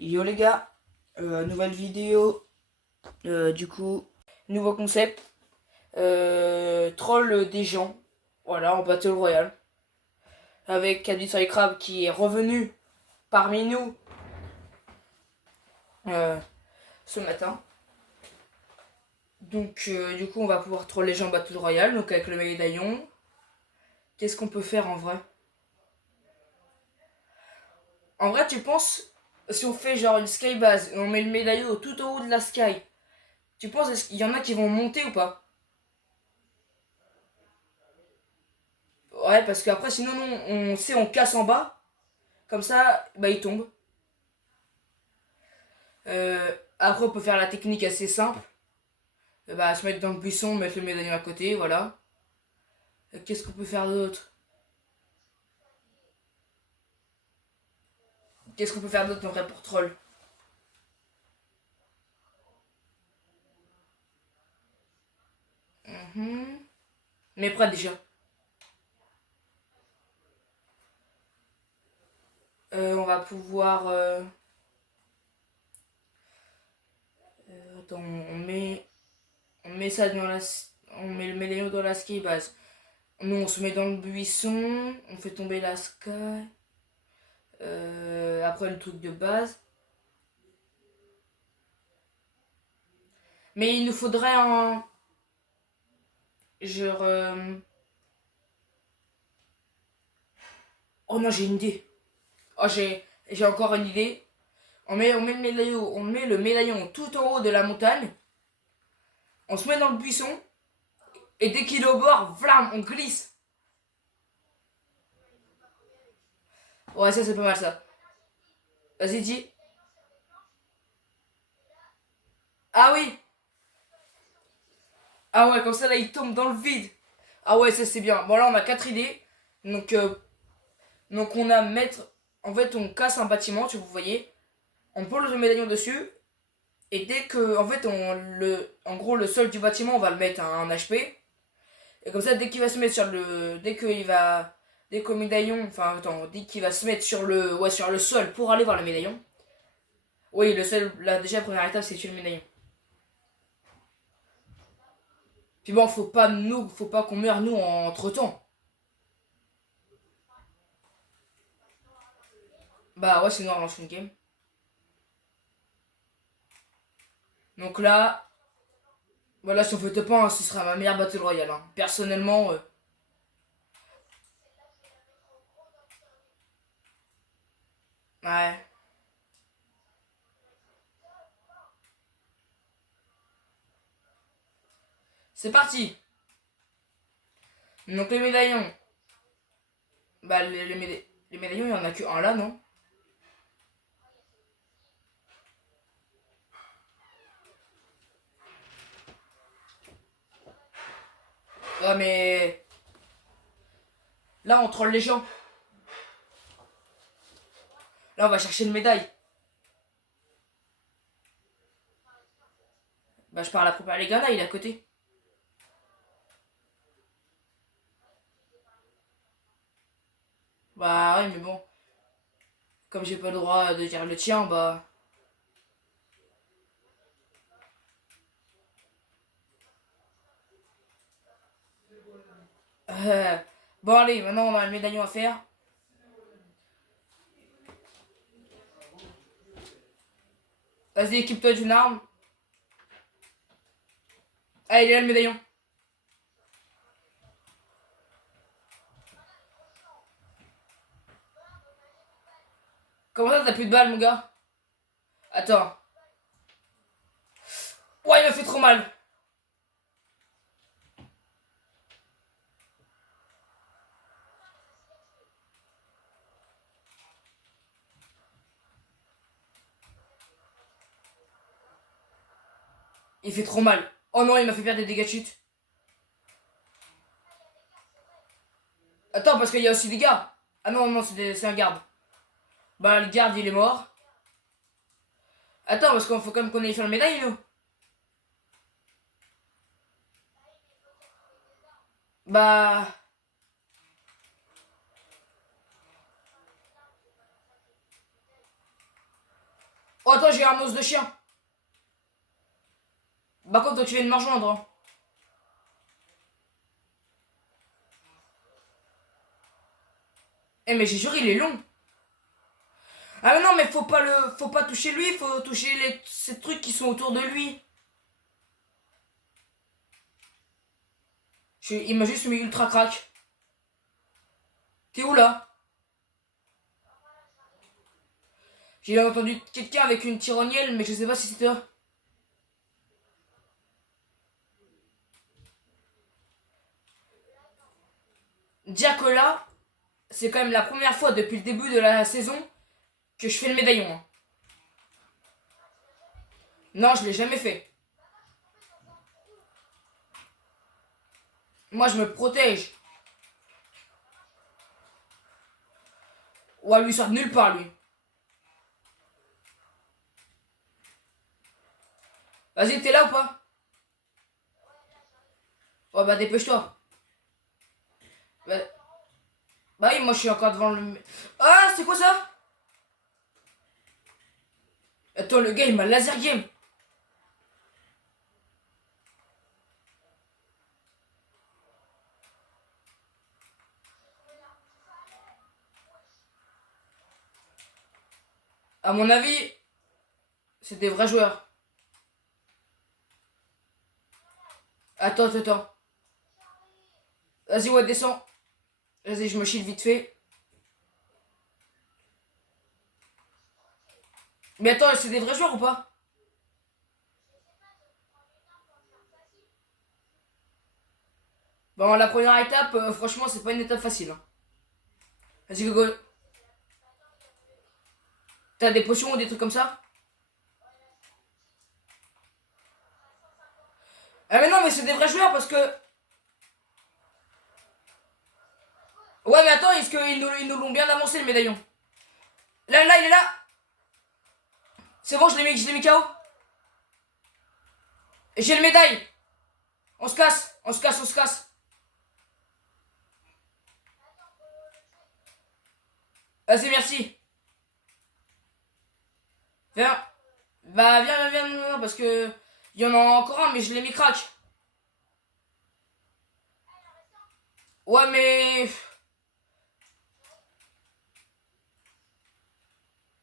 Yo les gars, nouvelle vidéo, du coup, nouveau concept, troll des gens, voilà, en Battle Royale, avec Caddy Crab qui est revenu parmi nous euh, ce matin. Donc, du coup, on va pouvoir troll les gens en Battle Royale, donc avec le médaillon. Qu'est-ce qu'on peut faire en vrai? En vrai, tu penses, si on fait genre une skybase et on met le médaillon tout au haut de la sky, tu penses qu'il y en a qui vont monter ou pas? Ouais, parce qu'après, sinon, non, on sait, on casse en bas. Comme ça, bah, il tombe. Après, on peut faire la technique assez simple. Bah, se mettre dans le buisson, mettre le médaillon à côté, voilà. Qu'est-ce qu'on peut faire d'autre? Qu'est-ce qu'on peut faire d'autre en vrai pour troll? Mhm. Mais prêt déjà. On va pouvoir... attends, on met ça dans la... On met le médaillon dans la ski base. Nous, on se met dans le buisson, on fait tomber la sky. Après, le truc de base. Mais il nous faudrait un... Genre... Oh non, j'ai une idée. Oh, j'ai encore une idée. On met le médaillon tout en haut de la montagne. On se met dans le buisson. Et dès qu'il est au bord, vlam, on glisse. Ouais, ça c'est pas mal ça. Vas-y, dis. Ah oui. Ah ouais, comme ça là, il tombe dans le vide. Ah ouais, ça c'est bien. Bon là, on a 4 idées. Donc, on a mettre... En fait, on casse un bâtiment, tu vous voyez. On pose le médaillon dessus. Et dès que... En fait, en gros, le sol du bâtiment, on va le mettre à un HP. Et comme ça, dès qu'il va se mettre sur le... Dès qu'il va... Dès qu'au médaillon... Enfin, attends, dès qu'il va se mettre sur le... Ouais, sur le sol pour aller voir le médaillon. Oui, le sol... Là, déjà, la première étape, c'est tuer le médaillon. Puis bon, faut pas qu'on meure, nous, entre-temps. Bah ouais, sinon, on lance une game. Donc là... Voilà, si on fait top 1, ce sera ma meilleure battle royale. Hein. Personnellement... Ouais. C'est parti. Donc les médaillons. Bah, les médaillons, il y en a que un là, non? Ouais, mais... Là, on troll les gens. Là, on va chercher une médaille. Bah, je parle à propos les gars, il est à côté. Bah, ouais, mais bon. Comme j'ai pas le droit de dire le tien, bah... Euh, Bon, allez, maintenant, on a le médaillon à faire. Vas-y, équipe-toi d'une arme. Ah, il est là, le médaillon. Comment ça, t'as plus de balles, mon gars? Attends. Ouais, il m'a fait trop mal. Il fait trop mal. Oh non, il m'a fait perdre des dégâts de chute. Attends, parce qu'il y a aussi des gars. Ah non, non, c'est un garde. Bah, le garde, il est mort. Attends, parce qu'il faut quand même qu'on aille sur le médaille, nous. Bah... Oh, attends, j'ai un os de chien. Par contre, toi, tu viens de me rejoindre, hein. Eh, mais j'ai juré, il est long. Ah, mais non, mais faut pas toucher lui, faut toucher ces trucs qui sont autour de lui. Il m'a juste mis ultra crack. T'es où là? J'ai entendu quelqu'un avec une tyrolienne, mais je sais pas si c'était toi. Dire que là, c'est quand même la première fois depuis le début de la saison que je fais le médaillon, hein. Non, je l'ai jamais fait. Moi, je me protège. Ouais, lui sort de nulle part, lui. Vas-y, t'es là ou pas? Ouais, bah dépêche-toi. Bah, bah oui, moi je suis encore devant le... Ah, c'est quoi ça? Attends, le gars, il m'a laser game. À mon avis, c'est des vrais joueurs. Attends. Vas-y, ouais, descends. Vas-y, je me shield vite fait. Mais attends, c'est des vrais joueurs ou pas? Bon, la première étape, franchement, c'est pas une étape facile, hein. Vas-y, Gogo. T'as des potions ou des trucs comme ça? Ah, mais non, mais c'est des vrais joueurs parce que... Ouais, mais attends, est-ce qu'ils nous l'ont bien avancé le médaillon? Là, il est là. C'est bon, je l'ai mis KO. Et j'ai le médaille. On se casse. Vas-y, merci. Viens. Bah, viens, parce que... Il y en a encore un, mais je l'ai mis crack. Ouais, mais...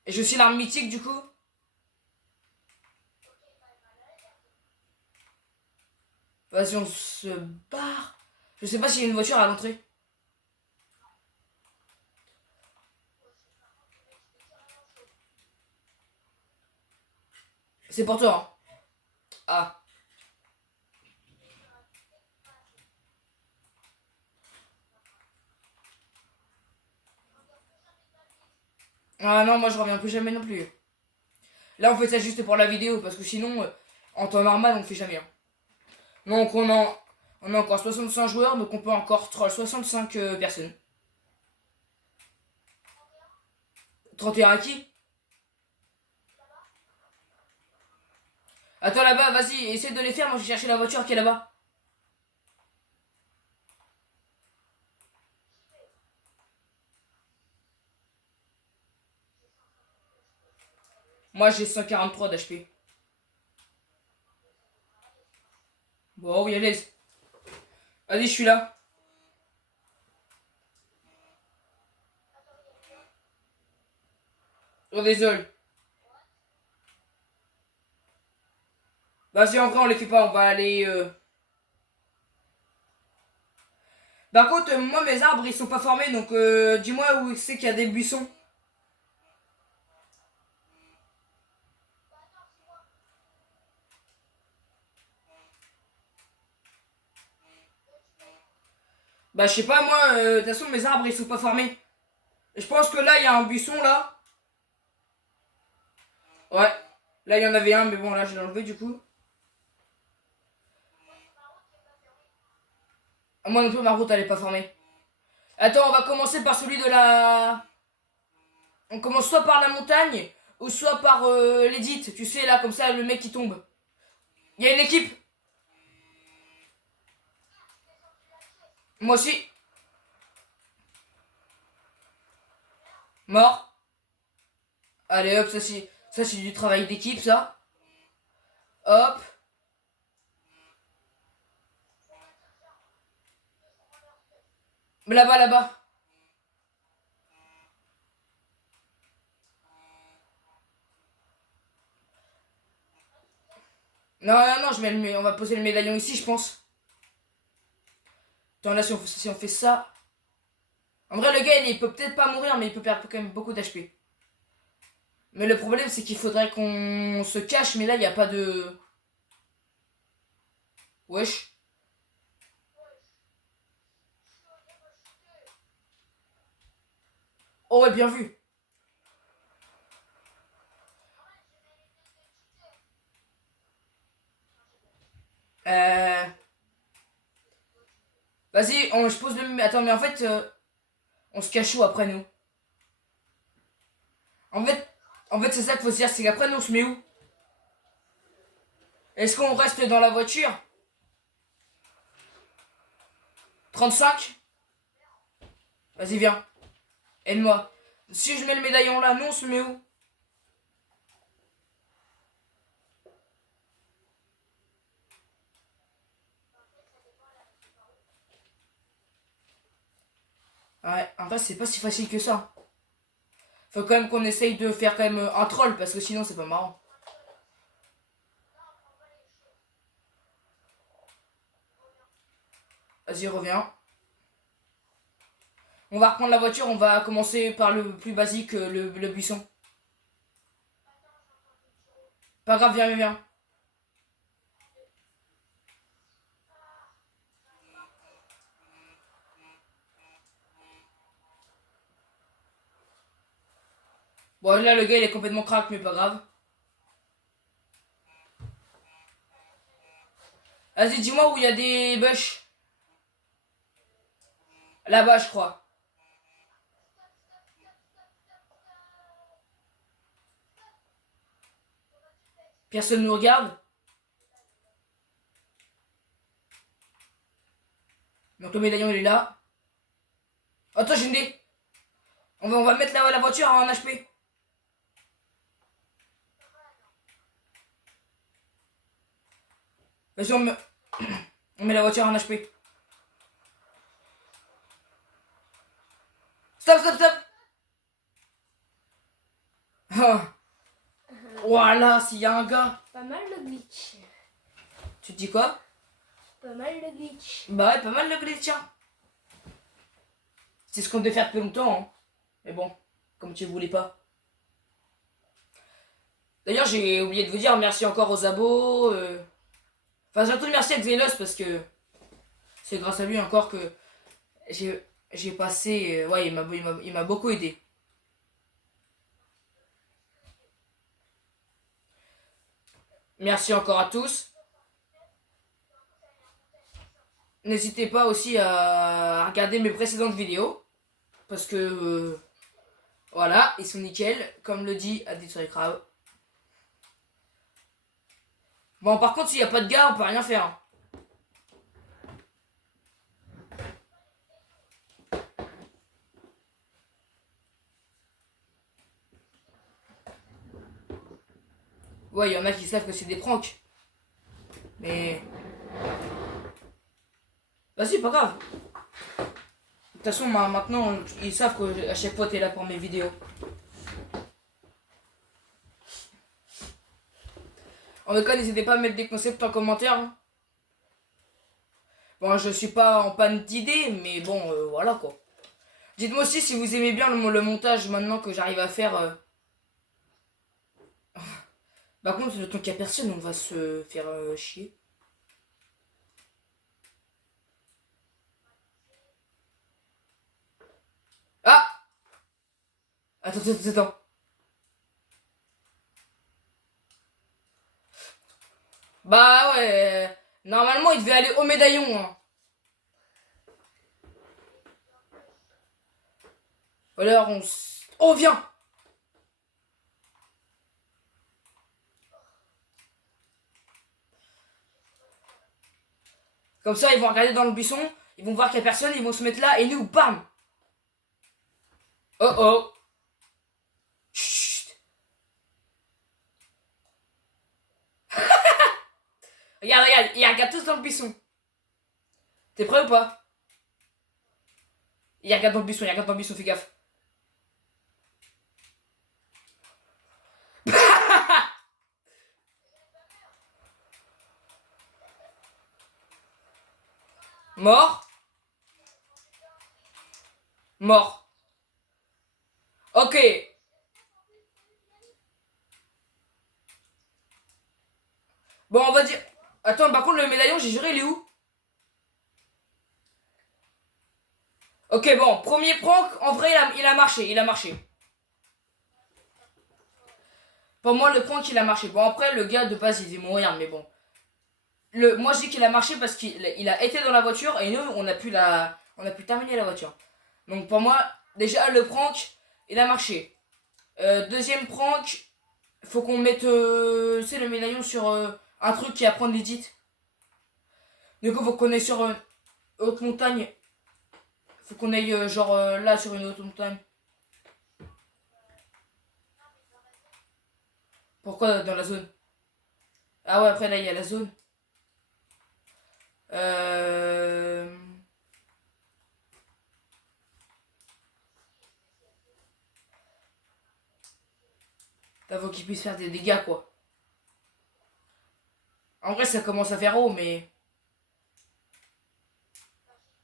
Et j'ai aussi l'arme mythique, du coup. Vas-y, on se barre. Je sais pas s'il y a une voiture à l'entrée. C'est pour toi, hein. Ah. Ah non, moi je reviens plus jamais non plus. Là, on fait ça juste pour la vidéo, parce que sinon, en temps normal, on fait jamais, hein. Donc, on a encore 65 joueurs, donc on peut encore troll 65 personnes. 31 à qui? Attends là-bas, vas-y, essaie de les faire, moi je vais chercher la voiture qui est là-bas. Moi j'ai 143 d'HP. Bon, oui, allez. Vas-y, je suis là. Oh, désolé. Vas-y, en vrai, on les fait pas, on va aller... Par contre, moi, mes arbres, ils sont pas formés, donc dis-moi où c'est qu'il y a des buissons. Bah, je sais pas, moi, de toute façon, mes arbres, ils sont pas formés. Et je pense que là, il y a un buisson, là. Ouais. Là, il y en avait un, mais bon, là, je l'ai enlevé, du coup. Ah, moi non plus, ma route, elle est pas formée. Attends, on va commencer par celui de la... On commence soit par la montagne, ou soit par l'édit. Tu sais, là, comme ça, le mec qui tombe. Il y a une équipe. Moi aussi. Mort. Allez, hop, Ça, c'est du travail d'équipe, ça. Hop. Là-bas, là-bas. Non, non, non, on va poser le médaillon ici, je pense. Attends, là, si on fait ça... En vrai, le gars, il peut peut-être pas mourir, mais il peut perdre quand même beaucoup d'HP. Mais le problème, c'est qu'il faudrait qu'on se cache, mais là, il n'y a pas de... Wesh. Oh, ouais, bien vu. Vas-y, je pose le... Attends, mais en fait, on se cache où après, nous? En fait, c'est ça qu'il faut se dire, c'est qu'après, nous, on se met où? Est-ce qu'on reste dans la voiture? 35? Vas-y, viens. Aide-moi. Si je mets le médaillon là, nous, on se met où? Ouais, en vrai, c'est pas si facile que ça. Faut quand même qu'on essaye de faire quand même un troll, parce que sinon, c'est pas marrant. Vas-y, reviens. On va reprendre la voiture, on va commencer par le plus basique, le buisson. Pas grave, viens, viens, viens. Bon, là, le gars, il est complètement crack, mais pas grave. Vas-y, dis-moi où il y a des bûches. Là-bas, je crois. Personne nous regarde. Donc le médaillon, il est là. Attends, j'ai une idée. On va mettre la voiture en HP. Vas-y, on met la voiture en HP. Stop, stop, stop. Ah. Voilà, s'il y a un gars. Pas mal le glitch. Tu te dis quoi? Pas mal le glitch. Bah ouais, pas mal le glitch, hein. C'est ce qu'on devait faire depuis longtemps, hein. Mais bon, comme tu voulais pas. D'ailleurs, j'ai oublié de vous dire merci encore aux abos. Enfin, surtout merci à Xenos parce que c'est grâce à lui encore que j'ai passé... ouais, il m'a beaucoup aidé. Merci encore à tous. N'hésitez pas aussi à regarder mes précédentes vidéos. Parce que... voilà, ils sont nickel. Comme le dit Aditya Crab. Bon, par contre, s'il n'y a pas de gars, on peut rien faire. Hein. Ouais, il y en a qui savent que c'est des pranks. Mais... Vas-y, pas grave. De toute façon, maintenant, ils savent que à chaque fois, t'es là pour mes vidéos. En tout cas, n'hésitez pas à mettre des concepts en commentaire. Hein. Bon, je suis pas en panne d'idées, mais bon, voilà quoi. Dites-moi aussi si vous aimez bien le montage maintenant que j'arrive à faire. Par contre, le temps qu'il y a personne, on va se faire chier. Ah! Attends, attends, attends. Bah ouais, normalement il devait aller au médaillon. Hein. Ou alors on... Oh, viens! Comme ça, ils vont regarder dans le buisson, ils vont voir qu'il n'y a personne, ils vont se mettre là, et nous, bam! Oh oh! Chut! Regarde, regarde, ils regardent tous dans le buisson. T'es prêt ou pas? Ils regardent dans le buisson, ils regardent dans le buisson, fais gaffe. Mort. Mort. Ok. Bon, on va dire... Attends, par contre, le médaillon, j'ai juré, il est où? Ok, bon, premier prank, en vrai, il a marché, il a marché. Pour moi, le prank, il a marché. Bon, après, le gars, de base, il devait mourir, mais bon. Moi, je dis qu'il a marché parce qu'il a été dans la voiture et nous, on a pu terminer la voiture. Donc, pour moi, déjà, le prank, il a marché. Deuxième prank, faut qu'on mette, c'est le médaillon sur un truc qui apprend l'edit. Du coup, faut qu'on aille sur haute montagne. Faut qu'on aille genre là sur une haute montagne. Pourquoi dans la zone? Ah ouais, après là, il y a la zone. Euh... Là, faut qu'il puisse faire des dégâts, quoi. En vrai, ça commence à faire haut, mais...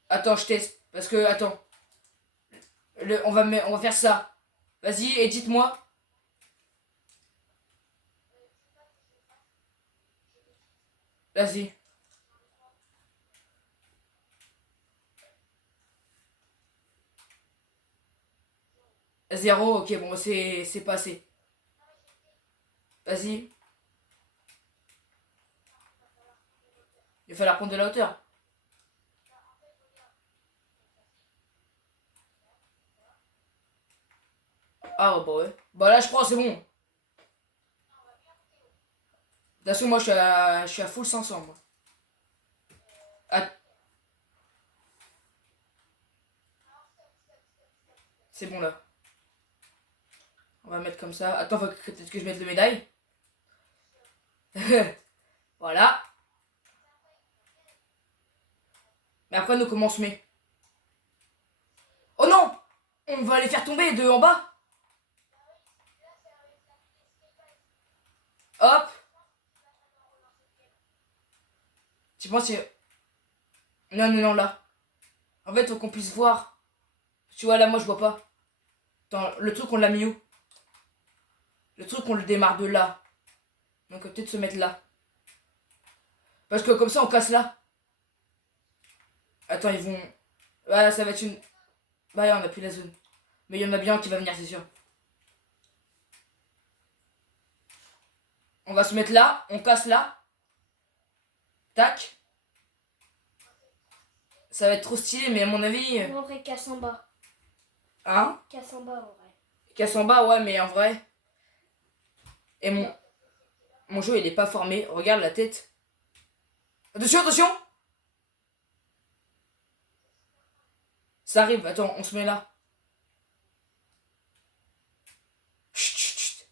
Attends, je teste. Parce que, attends. On va faire ça. Vas-y, édite-moi. Vas-y. Zéro, ok, bon, c'est passé. Vas-y. Il va falloir prendre de la hauteur. Ah, bah ouais. Bah là, je crois, c'est bon. De toute façon, moi, je suis à full 500, moi. Ah, c'est bon, là. On va mettre comme ça. Attends, faut peut-être que je mette le médaille. Voilà. Mais après, nous, comment on se met? Oh non! On va les faire tomber de en bas. Hop. Tu penses que... Non, non, non, là. En fait, faut qu'on puisse voir. Tu vois, là, moi, je vois pas. Attends, le truc, on l'a mis où? Le truc, on le démarre de là. Donc, peut-être se mettre là. Parce que comme ça, on casse là. Attends, ils vont... Voilà, ça va être une... Bah, là, on a plus la zone. Mais il y en a bien un qui va venir, c'est sûr. On va se mettre là, on casse là. Tac. Ça va être trop stylé, mais à mon avis... Non, en vrai, casse en bas. Hein? Casse en bas, en vrai. Casse en bas, ouais, mais en vrai... Et mon jeu, il est pas formé. Regarde la tête. Attention, attention! Ça arrive, attends, on se met là. Chut, chut, chut.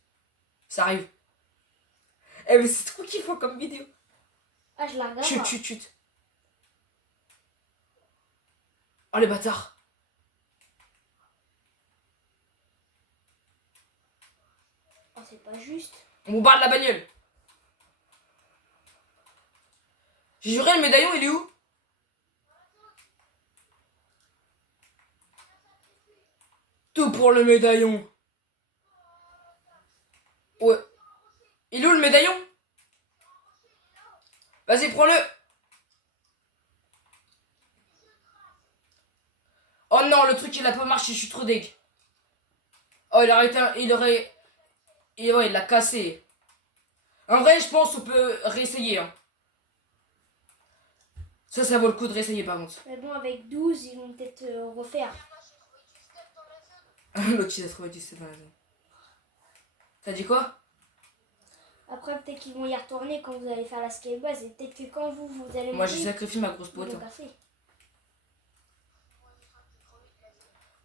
Ça arrive. Eh, mais c'est trop kiffant comme vidéo. Ah, je la regarde. Chut, chut, chut. Oh, les bâtards. Oh, c'est pas juste. On bombarde la bagnole. J'ai juré, le médaillon, il est où? Tout pour le médaillon. Ouais. Il est où le médaillon? Vas-y, prends-le. Oh non, le truc il a pas marché, je suis trop deg. Oh, il aurait été... Ouais, il l'a cassé. En vrai, je pense qu'on peut réessayer. Hein. Ça vaut le coup de réessayer par contre. Mais bon, avec 12, ils vont peut-être refaire. L'autre il a trouvé du step dans la zone. T'as dit quoi? Après, peut-être qu'ils vont y retourner quand vous allez faire la skatebase. Et peut-être que quand vous allez Moi j'ai mourir, sacrifié ma grosse vous pote. le Hein. cassez.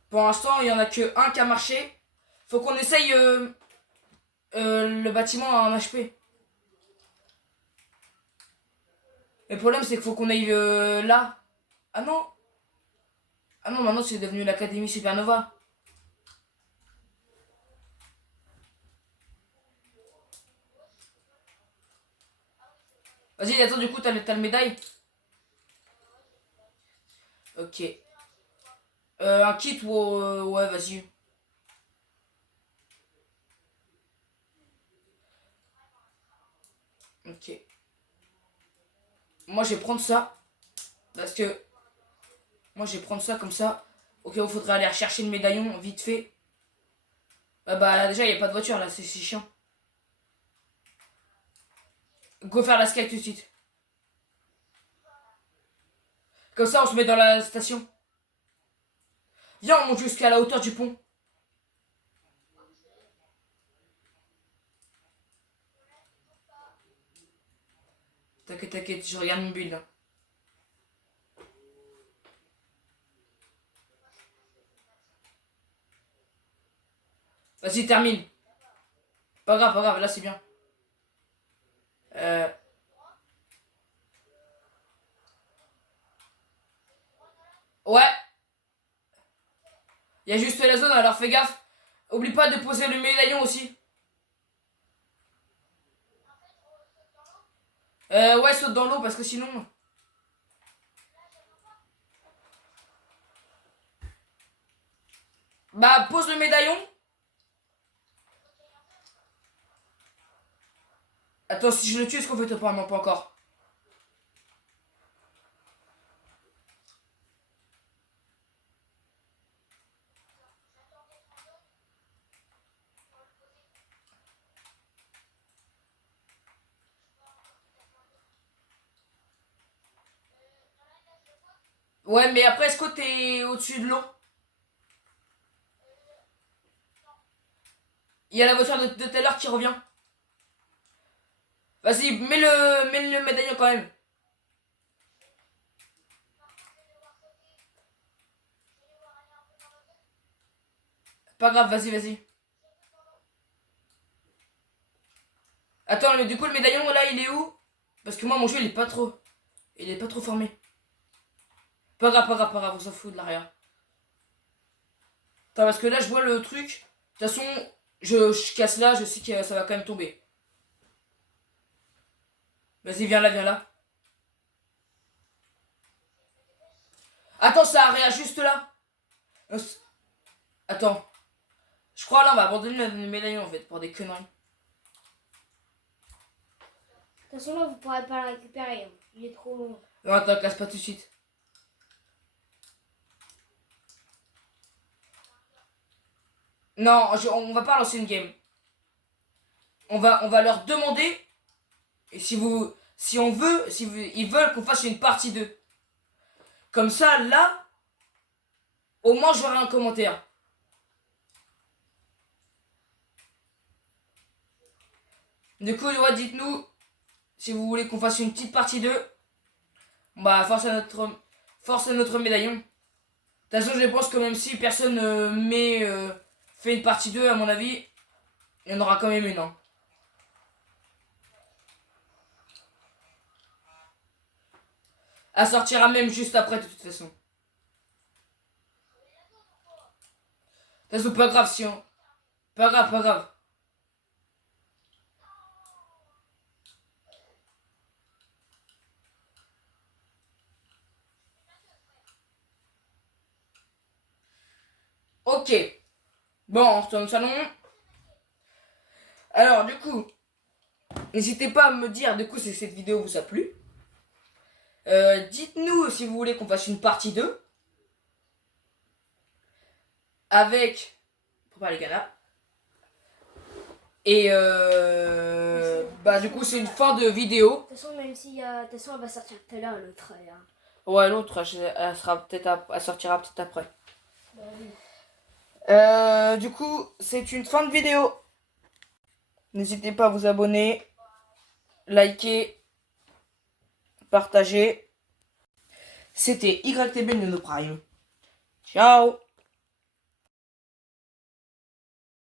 Pour l'instant, il y en a que un qui a marché. Faut qu'on essaye le bâtiment en HP. Le problème, c'est qu'il faut qu'on aille là. Ah non. Ah non, maintenant c'est devenu l'Académie Supernova. Vas-y, attends, du coup, t'as le médaille. Ok. Un kit ou... ouais, vas-y. Ok. Moi, je vais prendre ça. Parce que... Moi, je vais prendre ça comme ça. Ok, il faudrait aller rechercher le médaillon vite fait. Bah, déjà, il n'y a pas de voiture, là. C'est chiant. Go faire la skate tout de suite. Comme ça, on se met dans la station. Viens, on monte jusqu'à la hauteur du pont. T'inquiète, t'inquiète, je regarde mon build. Hein. Vas-y, termine. Pas grave, là c'est bien. Euh... Ouais. Il y a juste la zone, alors fais gaffe. Oublie pas de poser le médaillon aussi. Ouais, saute dans l'eau parce que sinon... Bah, pose le médaillon. Attends, si je le tue, est-ce qu'on fait pas? Non, pas encore. Ouais, mais après, est-ce que t'es au-dessus de l'eau? Il y a la voiture de tout à l'heure qui revient. Vas-y, mets le médaillon quand même. Pas grave, vas-y, vas-y. Attends, mais du coup, le médaillon, là, il est où? Parce que moi, mon jeu, il est pas trop... Il est pas trop formé. Pas grave, on s'en fout de l'arrière. Attends, parce que là, je vois le truc. De toute façon, je casse là, je sais que ça va quand même tomber. Vas-y, viens là, viens là. Attends, ça réajuste là. Attends. Je crois là, on va abandonner le médaillon en fait, pour des conneries. De toute façon, là, vous pourrez pas le récupérer. Hein. Il est trop long. Non, attends, casse pas tout de suite. Non, on va pas lancer une game. On va leur demander et si on veut, ils veulent qu'on fasse une partie 2. Comme ça, là, au moins j'aurai un commentaire. Du coup, ouais, dites-nous si vous voulez qu'on fasse une petite partie 2. Bah, force à notre médaillon. De toute façon, je pense que même si personne fait une partie 2, à mon avis, il y en aura quand même une. Hein. Elle sortira même juste après, de toute façon. De toute façon, pas grave si on... Pas grave. Ok. Bon, on retourne au salon. Alors, du coup, n'hésitez pas à me dire, du coup, si cette vidéo vous a plu. Dites-nous si vous voulez qu'on fasse une partie 2. Avec... Faut pas les gars. Et bah du coup c'est une fin de vidéo. De toute façon, même si de toute façon, elle va sortir tout à l'heure, l'autre. Hein. Ouais, l'autre, elle sortira peut-être après. Bah, oui. Du coup, c'est une fin de vidéo. N'hésitez pas à vous abonner, liker, partager. C'était YTB Nano Prime. Ciao.